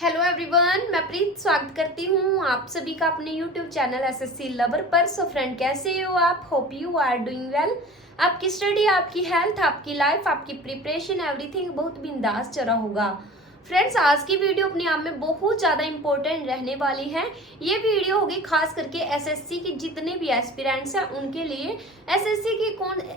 Hello everyone, मैं प्रीत स्वागत करती हूँ आप सभी का अपने यूट्यूब चैनल एसएससी लवर पर। सो फ्रेंड, कैसे हो आप? Hope you are doing well. आपकी स्टडी, आपकी हेल्थ, आपकी लाइफ, आपकी प्रिपरेशन, एवरीथिंग बहुत बिंदास चल रहा होगा। फ्रेंड्स, आज की वीडियो अपने आप में बहुत ज़्यादा इंपॉर्टेंट रहने वाली है। ये वीडियो होगी खास करके एसएससी के जितने भी एस्पिरेंट्स हैं उनके लिए। एसएससी की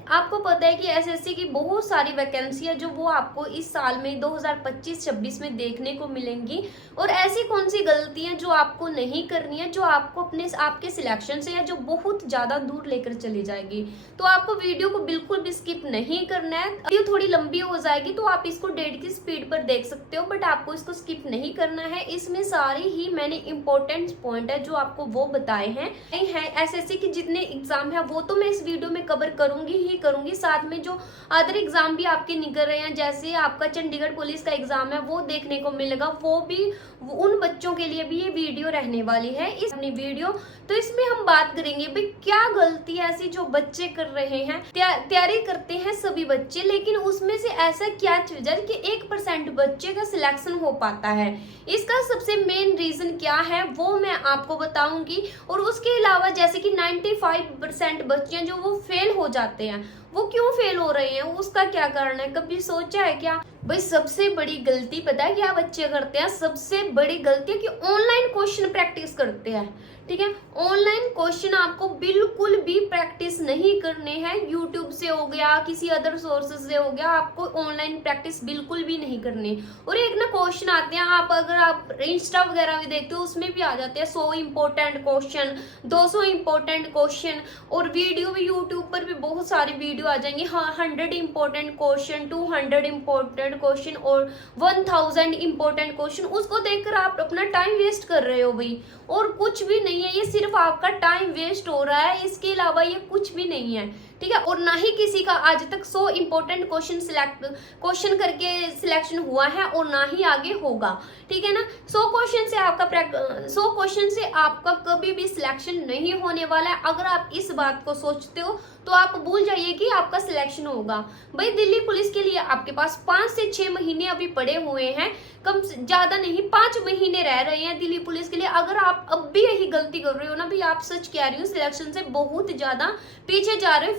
आपको पता है कि एसएससी की बहुत सारी वैकेंसी है जो वो आपको इस साल में 2025-26 में देखने को मिलेंगी। और ऐसी कौन सी गलतियां जो आपको नहीं करनी है, जो आपको आपके सिलेक्शन से है जो बहुत ज़्यादा दूर लेकर चली जाएगी। तो आपको वीडियो को बिल्कुल भी स्किप नहीं करना है। वीडियो थोड़ी लंबी हो जाएगी तो आप इसको 1.5 की स्पीड पर देख सकते हो, बट आपको इसको स्किप नहीं करना है। इसमें सारी ही मैंने इंपॉर्टेंट पॉइंट है जो आपको वो बताए हैं। एसएससी के जितने एग्जाम है वो तो मैं इस वीडियो में कवर करूंगी ही करूंगी, साथ में जो अदर एग्जाम भी आपके निकल रहे हैं, जैसे आपका चंडीगढ़ पुलिस का एग्जाम है वो देखने को मिलेगा, वो भी उन बच्चों के लिए भी ये वीडियो रहने वाली है इस अपनी वीडियो। तो इसमें हम बात करेंगे भाई क्या गलती है ऐसी जो बच्चे कर रहे हैं। तैयारी करते हैं सभी बच्चे, लेकिन उसमें से ऐसा क्या चीज है कि 1% बच्चे का सिलेक्शन हो पाता है। इसका सबसे मेन रीजन क्या है वो मैं आपको बताऊंगी। और उसके अलावा जैसे कि 95% बच्चे जो वो फेल हो जाते हैं, वो क्यों फेल हो रहे हैं, उसका क्या कारण है, कभी सोचा है क्या? भाई सबसे बड़ी गलती पता है क्या बच्चे करते हैं? सबसे बड़ी गलती है कि ऑनलाइन क्वेश्चन प्रैक्टिस करते हैं। ठीक है, ऑनलाइन क्वेश्चन आपको बिल्कुल भी प्रैक्टिस नहीं करने हैं। यूट्यूब से हो गया, किसी अदर सोर्सेज से हो गया, आपको ऑनलाइन प्रैक्टिस बिल्कुल भी नहीं करनी। और एक ना क्वेश्चन आते हैं, आप अगर आप इंस्टा वगैरह भी देखते हो उसमें भी आ जाते हैं 100 इंपॉर्टेंट क्वेश्चन, 200 इंपॉर्टेंट क्वेश्चन। और वीडियो भी यूट्यूब पर भी बहुत सारी वीडियो आ जाएंगी, हाँ 100 इंपॉर्टेंट क्वेश्चन, 200 इंपॉर्टेंट क्वेश्चन और 1000 इंपॉर्टेंट क्वेश्चन। उसको देखकर आप अपना टाइम वेस्ट कर रहे हो भाई, और कुछ भी नहीं है, ये सिर्फ आपका टाइम वेस्ट हो रहा है, इसके अलावा ये कुछ भी नहीं है। ठीक है, और ना ही किसी का आज तक 100 इंपॉर्टेंट क्वेश्चन करके सिलेक्शन हुआ है और ना ही आगे होगा। ठीक है ना, 100 क्वेश्चन से आपका कभी भी सिलेक्शन नहीं होने वाला है। अगर आप इस बात को सोचते हो तो आप भूल जाइए कि आपका सिलेक्शन होगा। भाई दिल्ली पुलिस के लिए आपके पास 5 से 6 महीने अभी पड़े हुए हैं, कम ज्यादा नहीं 5 महीने रह रहे हैं दिल्ली पुलिस के लिए। अगर आप अब भी यही गलती कर रहे हो ना भाई, आप सच कह रही हो, सिलेक्शन से बहुत ज्यादा पीछे जा रहे हो,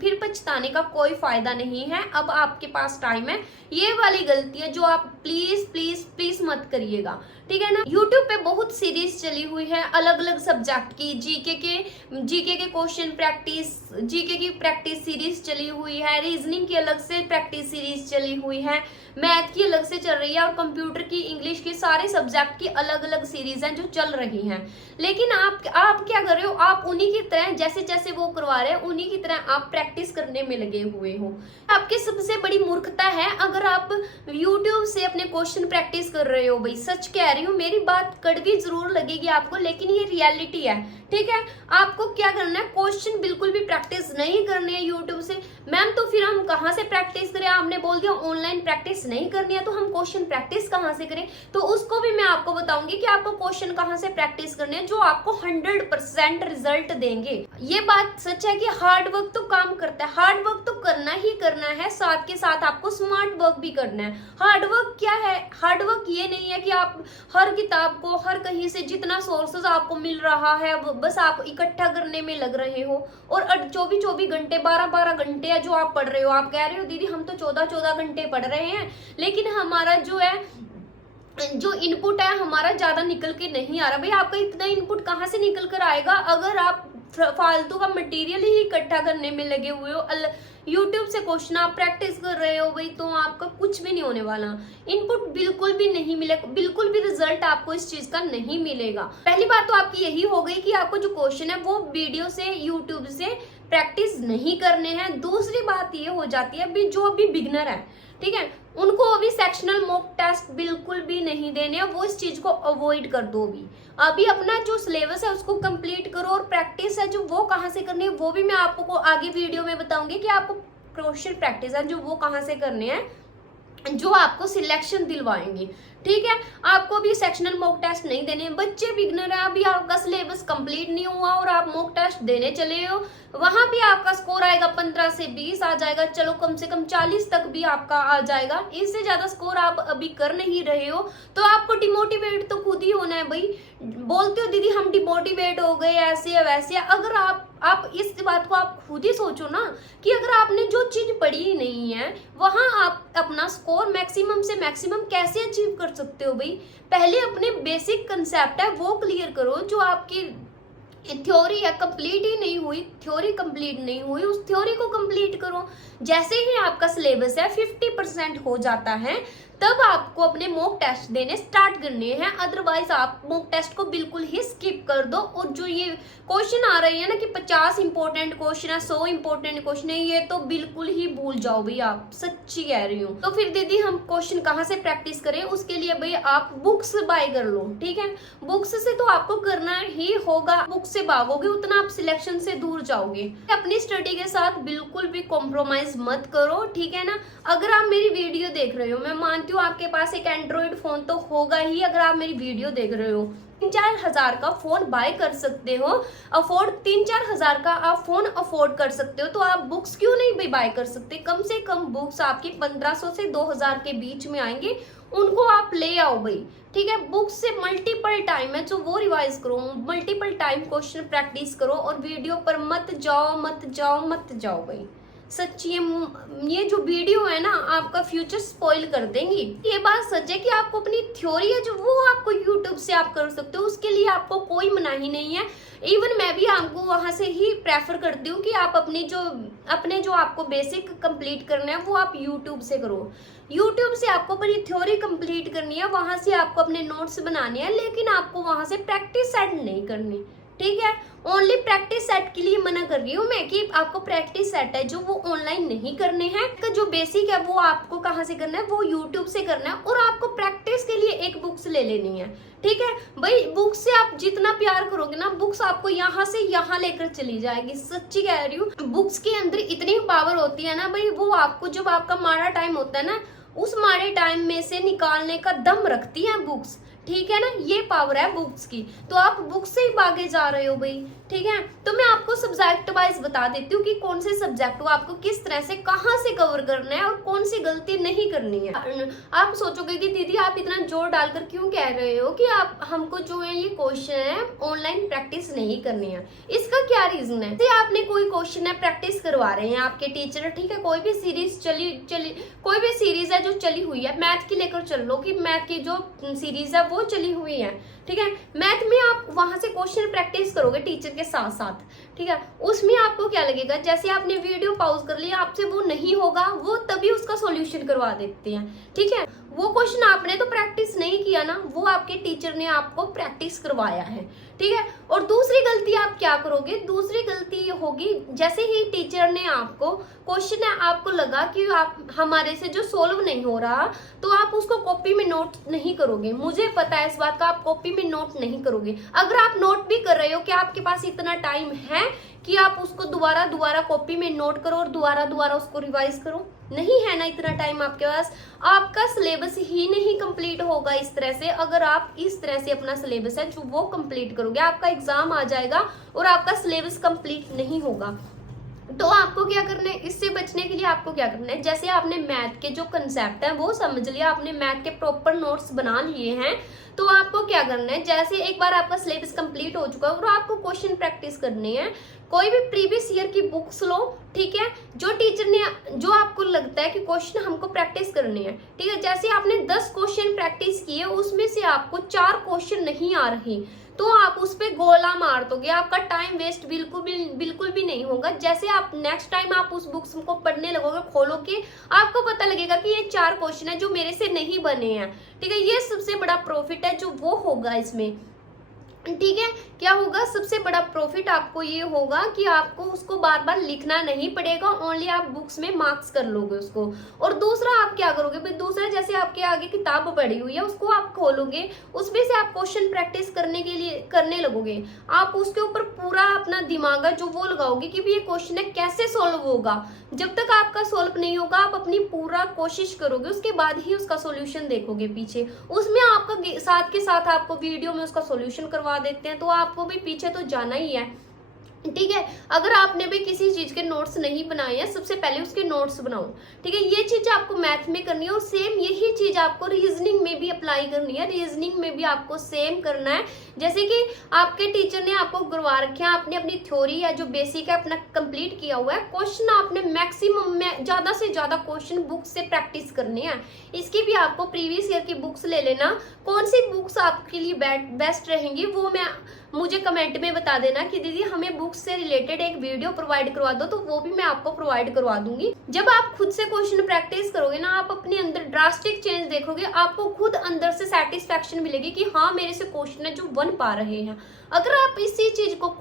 फिर पछताने का कोई फायदा नहीं है। अब आपके पास टाइम है, ये वाली गलती है जो आप प्लीज प्लीज प्लीज मत करिएगा। ठीक है ना, यूट्यूब पे बहुत सीरीज चली हुई है अलग अलग सब्जेक्ट की, जीके के क्वेश्चन प्रैक्टिस, जीके की प्रैक्टिस सीरीज चली हुई है, रीजनिंग की अलग से प्रैक्टिस सीरीज चली हुई है, मैथ की अलग से चल रही है, और कंप्यूटर की, इंग्लिश की, सारे सब्जेक्ट की अलग अलग सीरीज हैं जो चल रही हैं। लेकिन आप क्या कर रहे हो, आप उन्हीं की तरह जैसे जैसे वो करवा रहे हैं उन्हीं की तरह आप प्रैक्टिस करने में लगे हुए हो। आपकी सबसे बड़ी मूर्खता है अगर आप यूट्यूब से अपने क्वेश्चन प्रैक्टिस कर रहे हो। भाई सच कह रही हूँ, मेरी बात कड़वी जरूर लगेगी आपको, लेकिन ये रियलिटी है। ठीक है, आपको क्या करना है, क्वेश्चन बिल्कुल भी प्रैक्टिस नहीं करनी है यूट्यूब से। मैम तो फिर हम कहाँ से प्रैक्टिस करें? आपने बोल दिया ऑनलाइन प्रैक्टिस नहीं करनी है, तो हम क्वेश्चन प्रैक्टिस कहाँ से करें? तो उसको भी मैं आपको बताऊंगी कि आपको क्वेश्चन कहाँ से प्रैक्टिस करने हैं जो आपको 100% रिजल्ट देंगे। ये बात सच है कि हार्ड वर्क तो काम करता है, हार्ड वर्क तो करना ही करना है, साथ के साथ आपको स्मार्ट वर्क भी करना है। हार्ड वर्क क्या है? हार्ड वर्क ये नहीं है कि आप हर किताब को, हर कहीं से जितना सोर्सेज आपको मिल रहा है बस आप इकट्ठा करने में लग रहे हो, और 24-24 घंटे, 12-12 घंटे है जो आप पढ़ रहे हो। आप कह रहे हो दीदी हम तो 14-14 घंटे पढ़ रहे हैं, लेकिन हमारा जो इनपुट है हमारा ज्यादा निकल के नहीं आ रहा। भाई आपका इतना इनपुट कहाँ से निकल कर आएगा अगर आप फालतू का मटेरियल ही इकट्ठा करने में लगे हुए हो। यूट्यूब से क्वेश्चन आप प्रैक्टिस कर रहे हो भाई, तो आपका कुछ भी नहीं होने वाला, इनपुट बिल्कुल भी नहीं मिलेगा, बिल्कुल भी रिजल्ट आपको इस चीज का नहीं मिलेगा। पहली बात तो आपकी यही हो गई कि आपको जो क्वेश्चन है वो वीडियो से, यूट्यूब से प्रैक्टिस नहीं करने हैं। दूसरी बात ये हो जाती है अभी जो अभी बिगनर है, ठीक है, उनको अभी सेक्शनल मॉक टेस्ट बिल्कुल भी नहीं देने हैं, वो इस चीज को अवॉइड कर दो। अभी अपना जो सिलेबस है उसको कंप्लीट करो, और प्रैक्टिस है जो वो कहाँ से करनी है वो भी मैं आपको आगे वीडियो में बताऊंगी कि आपको क्वेश्चन प्रैक्टिस है जो वो कहाँ से करने हैं जो आपको सिलेक्शन दिलवाएंगे। ठीक है। आपको भी सेक्शनल मॉक टेस्ट नहीं देने, बच्चे बिगनर है, अभी आपका सिलेबस कंप्लीट नहीं हुआ और आप मॉक टेस्ट देने चले हो, वहां भी आपका स्कोर आएगा 15 से 20 आ जाएगा, चलो कम से कम 40 तक भी आपका आ जाएगा। इससे ज्यादा स्कोर आप अभी कर नहीं रहे हो तो आपको डिमोटिवेट तो खुद ही होना है भाई। बोलते हो दीदी हम डिमोटिवेट हो गए, ऐसे है वैसे है, अगर आप इस बात को आप खुद ही सोचो ना कि अगर आपने जो चीज पढ़ी ही नहीं है वहां आप अपना स्कोर मैक्सिमम से मैक्सिमम कैसे अचीव कर सकते हो भाई। पहले अपने बेसिक कंसेप्ट है वो क्लियर करो, जो आपकी थ्योरी है कंप्लीट ही नहीं हुई, थ्योरी कंप्लीट नहीं हुई, उस थ्योरी को कंप्लीट करो। जैसे ही आपका सिलेबस है 50% हो जाता है तब आपको अपने मॉक टेस्ट देने स्टार्ट करने हैं, अदरवाइज आप मॉक टेस्ट को बिल्कुल ही स्किप कर दो। और जो ये क्वेश्चन आ रहे हैं ना कि 50 इंपॉर्टेंट क्वेश्चन है, 100 इंपॉर्टेंट क्वेश्चन है, ये तो बिल्कुल ही भूल जाओ भाई, आप सच्ची कह रही हूँ। तो फिर दीदी हम क्वेश्चन कहाँ से प्रैक्टिस करें, उसके लिए भाई आप बुक्स बाय कर लो, ठीक है। बुक्स से तो आपको करना ही होगा, बुक से भागोगे उतना आप सिलेक्शन से दूर जाओगे। अपनी स्टडी के साथ बिल्कुल भी कॉम्प्रोमाइज मत करो, ठीक है ना। अगर आप मेरी वीडियो देख रहे हो, मैं मानती हूँ आपके पास एक एंड्रॉइड फोन तो होगा ही, अगर आप मेरी वीडियो देख रहे हो 3-4 हजार का फोन बाय कर सकते हो, अफोर्ड 3-4 हजार का आप फोन अफोर्ड कर सकते हो, तो आप बुक्स क्यों नहीं बाय कर सकते। कम से कम बुक्स आपकी 1500 से 2000 के बीच में आएंगे, उनको आप ले आओ भाई, ठीक है। बुक्स से मल्टीपल टाइम है जो वो रिवाइज करो, मल्टीपल टाइम क्वेश्चन प्रैक्टिस करो और वीडियो पर मत जाओ मत जाओ मत जाओ भाई। सच्ची ये जो वीडियो है ना आपका फ्यूचर स्पॉइल कर देंगी। ये बात सच है कि आपको अपनी थ्योरी है जो वो आपको यूट्यूब से आप कर सकते हो, उसके लिए आपको कोई मनाही नहीं है। इवन मैं भी आपको वहां से ही प्रेफर करती हूँ कि आप अपने जो आपको बेसिक कंप्लीट करना है वो आप यूट्यूब से करो। यूट्यूब से आपको अपनी थ्योरी कंप्लीट करनी है, वहां से आपको अपने नोट्स बनाने हैं, लेकिन आपको वहां से प्रैक्टिस सेट नहीं करनी, ठीक है। ओनली प्रैक्टिस सेट के लिए मना कर रही हूँ मैं कि आपको प्रैक्टिस सेट है जो वो ऑनलाइन नहीं करने हैं। जो बेसिक है वो आपको कहाँ से करना है, वो यूट्यूब से करना है, और आपको प्रैक्टिस के लिए एक बुक्स ले लेनी है, ठीक है भाई। बुक्स से आप जितना प्यार करोगे ना, बुक्स आपको यहाँ से यहाँ लेकर चली जाएगी, सच्ची कह रही हूँ। बुक्स के अंदर इतनी पावर होती है ना भाई, वो आपको जब आपका माड़ा टाइम होता है ना, उस माड़े टाइम में से निकालने का दम रखती है बुक्स, ठीक है ना। ये पावर है बुक्स की, तो आप बुक्स से ही भागे जा रहे हो भाई, ठीक है। तो मैं आपको सब्जेक्ट वाइज बता देती हूँ कि कौन से सब्जेक्ट को आपको किस तरह से कहाँ से कवर करना है और कौन सी गलती नहीं करनी है। आप सोचोगे कि दीदी आप इतना जोर डालकर क्यों कह रहे हो कि आप हमको जो है ये क्वेश्चन है ऑनलाइन प्रैक्टिस नहीं करनी है, इसका क्या रीजन है। जैसे आपने कोई क्वेश्चन है प्रैक्टिस करवा रहे हैं आपके टीचर, ठीक है। कोई भी सीरीज कोई भी सीरीज है जो चली हुई है, मैथ की लेकर चल लो कि मैथ की जो सीरीज है वो चली हुई है, ठीक है। मैथ में आप वहां से क्वेश्चन प्रैक्टिस करोगे टीचर के साथ साथ, ठीक है। उसमें आपको क्या लगेगा, जैसे आपने वीडियो पॉज कर लिया, आपसे वो नहीं होगा, वो तभी उसका सॉल्यूशन करवा देते हैं, ठीक है। वो क्वेश्चन आपने तो प्रैक्टिस नहीं किया ना, वो आपके टीचर ने आपको प्रैक्टिस करवाया है, ठीक है। और दूसरी गलती आप क्या करोगे, दूसरी गलती होगी जैसे ही टीचर ने आपको क्वेश्चन है, आपको लगा कि आप हमारे से जो सोल्व नहीं हो रहा, तो आप उसको कॉपी में नोट नहीं करोगे। मुझे पता है इस बात का, आप कॉपी में नोट नहीं करोगे। अगर आप नोट भी कर रहे हो कि आपके पास इतना टाइम है कि आप उसको दोबारा कॉपी में नोट करो और दोबारा उसको रिवाइज करो, नहीं है ना इतना टाइम आपके पास, आपका सिलेबस ही नहीं कंप्लीट होगा इस तरह से। अगर आप इस तरह से अपना सिलेबस है जो वो कंप्लीट करोगे, आपका एग्जाम आ जाएगा और आपका सिलेबस कंप्लीट नहीं होगा। तो आपको क्या करना है, इससे बचने के लिए आपको क्या करना है, जैसे आपने मैथ के जो कंसेप्ट है वो समझ लिया, आपने मैथ के प्रॉपर नोट्स बना लिए हैं, तो आपको क्या करना है, जैसे एक बार आपका सिलेबस कंप्लीट हो चुका है और आपको क्वेश्चन प्रैक्टिस करनी है, कोई भी प्रीवियस ईयर की बुक्स लो, ठीक है। जो टीचर ने जो आपको लगता है कि क्वेश्चन हमको प्रैक्टिस करनी है, ठीक है। जैसे आपने 10 क्वेश्चन प्रैक्टिस किए, उसमें से आपको 4 क्वेश्चन नहीं आ रही, तो आप उस पे गोला मार दोगे, आपका टाइम वेस्ट बिल्कुल भी नहीं होगा। जैसे आप नेक्स्ट टाइम आप उस बुक्स को पढ़ने लगोगे, खोलोगे, आपको पता लगेगा कि ये 4 क्वेश्चन है जो मेरे से नहीं बने हैं, ठीक है। ये सबसे बड़ा प्रॉफिट है जो वो होगा इसमें। ठीक है। क्या होगा, सबसे बड़ा प्रॉफिट आपको ये होगा कि आपको उसको बार बार लिखना नहीं पड़ेगा, ओनली आप बुक्स में मार्क्स कर लोगे उसको। और दूसरा आप क्या करोगे भाई, दूसरा जैसे आपके आगे किताब पड़ी हुई है उसको आप खोलोगे, उसमें से आप क्वेश्चन प्रैक्टिस करने के लिए करने लगोगे। आप उसके ऊपर पूरा अपना दिमाग जो वो लगाओगे कि ये क्वेश्चन है कैसे सोल्व होगा। जब तक आपका सोल्व नहीं होगा आप अपनी पूरा कोशिश करोगे, उसके बाद ही उसका सोल्यूशन देखोगे पीछे। उसमें आपका साथ के साथ आपको वीडियो में उसका सोल्यूशन करवा देते हैं, तो आपको भी पीछे तो जाना ही है। ठीक है। अगर आपने भी किसी चीज के नोट्स नहीं बनाए हैं, सबसे पहले उसके नोट्स बनाओ। ठीक है, ये चीज आपको मैथ में करनी है और सेम यही चीज आपको रीजनिंग में भी अप्लाई करनी है। रीजनिंग में भी आपको सेम करना है। जैसे कि आपके टीचर ने आपको करवा रखे हैं, आपने अपनी थ्योरी या जो बेसिक है अपना कंप्लीट किया हुआ है, क्वेश्चन आपने मैक्सिमम में ज्यादा से ज्यादा क्वेश्चन बुक्स से प्रैक्टिस करने हैं। इसकी भी आपको प्रीवियस ईयर की बुक्स ले लेना। कौन सी बुक्स आपके लिए बेस्ट रहेंगी वो मुझे कमेंट में बता देना कि दीदी हमें बुक्स से रिलेटेड एक वीडियो प्रोवाइड करवा दो, तो वो भी मैं आपको प्रोवाइड करवा दूंगी। जब आप खुद से क्वेश्चन प्रैक्टिस करोगे ना, आप अपने अंदर ड्रास्टिक चेंज देखोगे, आपको खुद अंदर से सेटिस्फेक्शन मिलेगी कि हाँ मेरे से क्वेश्चन है जो बन पा रहे हैं। अगर आप इसी चीज को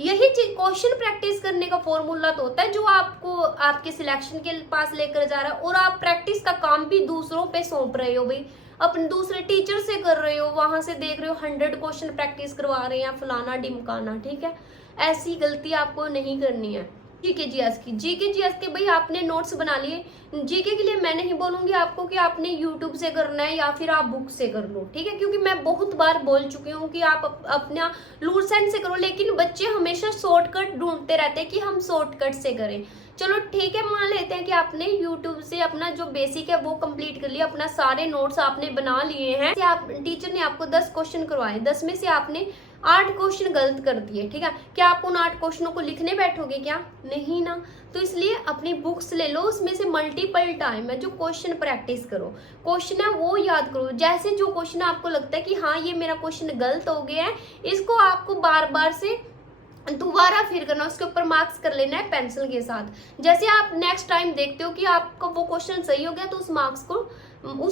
यही चीज क्वेश्चन प्रैक्टिस करने का फॉर्मूला तो होता है जो आपको आपके सिलेक्शन के पास लेकर जा रहा है, और आप प्रैक्टिस का काम भी दूसरों पे सौंप रहे हो भाई, अपने दूसरे टीचर से कर रहे हो, वहां से देख रहे हो 100 क्वेश्चन प्रैक्टिस करवा रहे हैं फलाना ढिमकाना। ठीक है, ऐसी गलती आपको नहीं करनी है। जीके जीएस के भाई आपने नोट्स बना लिए। जीके के लिए मैं नहीं बोलूंगी आपको कि आपने यूट्यूब से करना है या फिर आप बुक से कर लो। ठीक है, क्योंकि मैं बहुत बार बोल चुकी हूँ कि आप अपना लूसेंट से करो, लेकिन बच्चे हमेशा शॉर्टकट ढूंढते रहते हैं कि हम शॉर्टकट से करें। चलो ठीक है, मान लेते हैं कि आपने यूट्यूब से अपना जो बेसिक है वो कंप्लीट कर लिया, अपना सारे नोट्स आपने बना लिए हैं। टीचर ने आपको 10 क्वेश्चन करवाए, 10 में से आपने 8 क्वेश्चन गलत कर दिए। ठीक है, क्या आप उन 8 क्वेश्चनों को लिखने बैठोगे क्या? नहीं ना। तो इसलिए अपनी बुक्स ले लो, उसमें से मल्टीपल टाइम है जो क्वेश्चन प्रैक्टिस करो, क्वेश्चन है वो याद करो। जैसे जो क्वेश्चन आपको लगता है कि हाँ ये मेरा क्वेश्चन गलत हो गया है, इसको आपको बार बार से दोबारा फिर करना, उसके ऊपर मार्क्स कर लेना है पेंसिल के साथ। जैसे आप नेक्स्ट टाइम देखते हो कि आपका वो क्वेश्चन सही हो गया, तो उस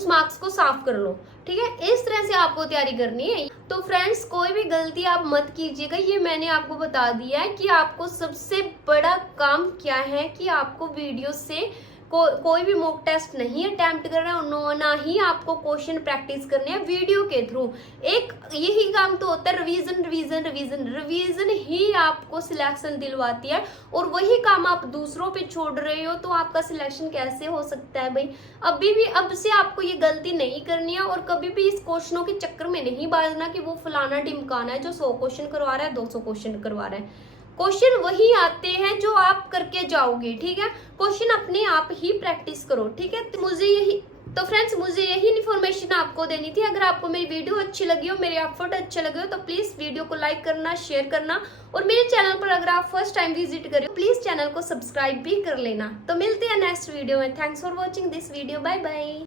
मार्क्स को साफ कर लो। ठीक है, इस तरह से आपको तैयारी करनी है। तो फ्रेंड्स, कोई भी गलती आप मत कीजिएगा, ये मैंने आपको बता दिया है कि आपको सबसे बड़ा काम क्या है कि आपको वीडियो से कोई भी मॉक टेस्ट नहीं अटेम्प्ट करना है, ना ही आपको क्वेश्चन प्रैक्टिस करने हैं वीडियो के थ्रू। एक यही काम तो होता है, रिवीजन ही आपको सिलेक्शन दिलवाती है, और वही काम आप दूसरों पे छोड़ रहे हो, तो आपका सिलेक्शन कैसे हो सकता है भाई। अब से आपको ये गलती नहीं करनी है, और कभी भी इस क्वेश्चनों के चक्कर में नहीं बाजना कि वो फलाना ढिमकाना है जो 100 क्वेश्चन करवा रहा है, 200 क्वेश्चन करवा रहा है। क्वेश्चन वही आते हैं जो आप करके जाओगे। ठीक है, क्वेश्चन अपने आप ही प्रैक्टिस करो। ठीक है, तो फ्रेंड्स मुझे यही इन्फॉर्मेशन आपको देनी थी। अगर आपको मेरी वीडियो अच्छी लगी हो, मेरे एफर्ट अच्छे लगे हो, तो प्लीज वीडियो को लाइक करना, शेयर करना, और मेरे चैनल पर अगर आप फर्स्ट टाइम विजिट कर रहे हो प्लीज चैनल को सब्सक्राइब भी कर लेना। तो मिलते हैं नेक्स्ट वीडियो में। Thanks for watching this video, bye bye.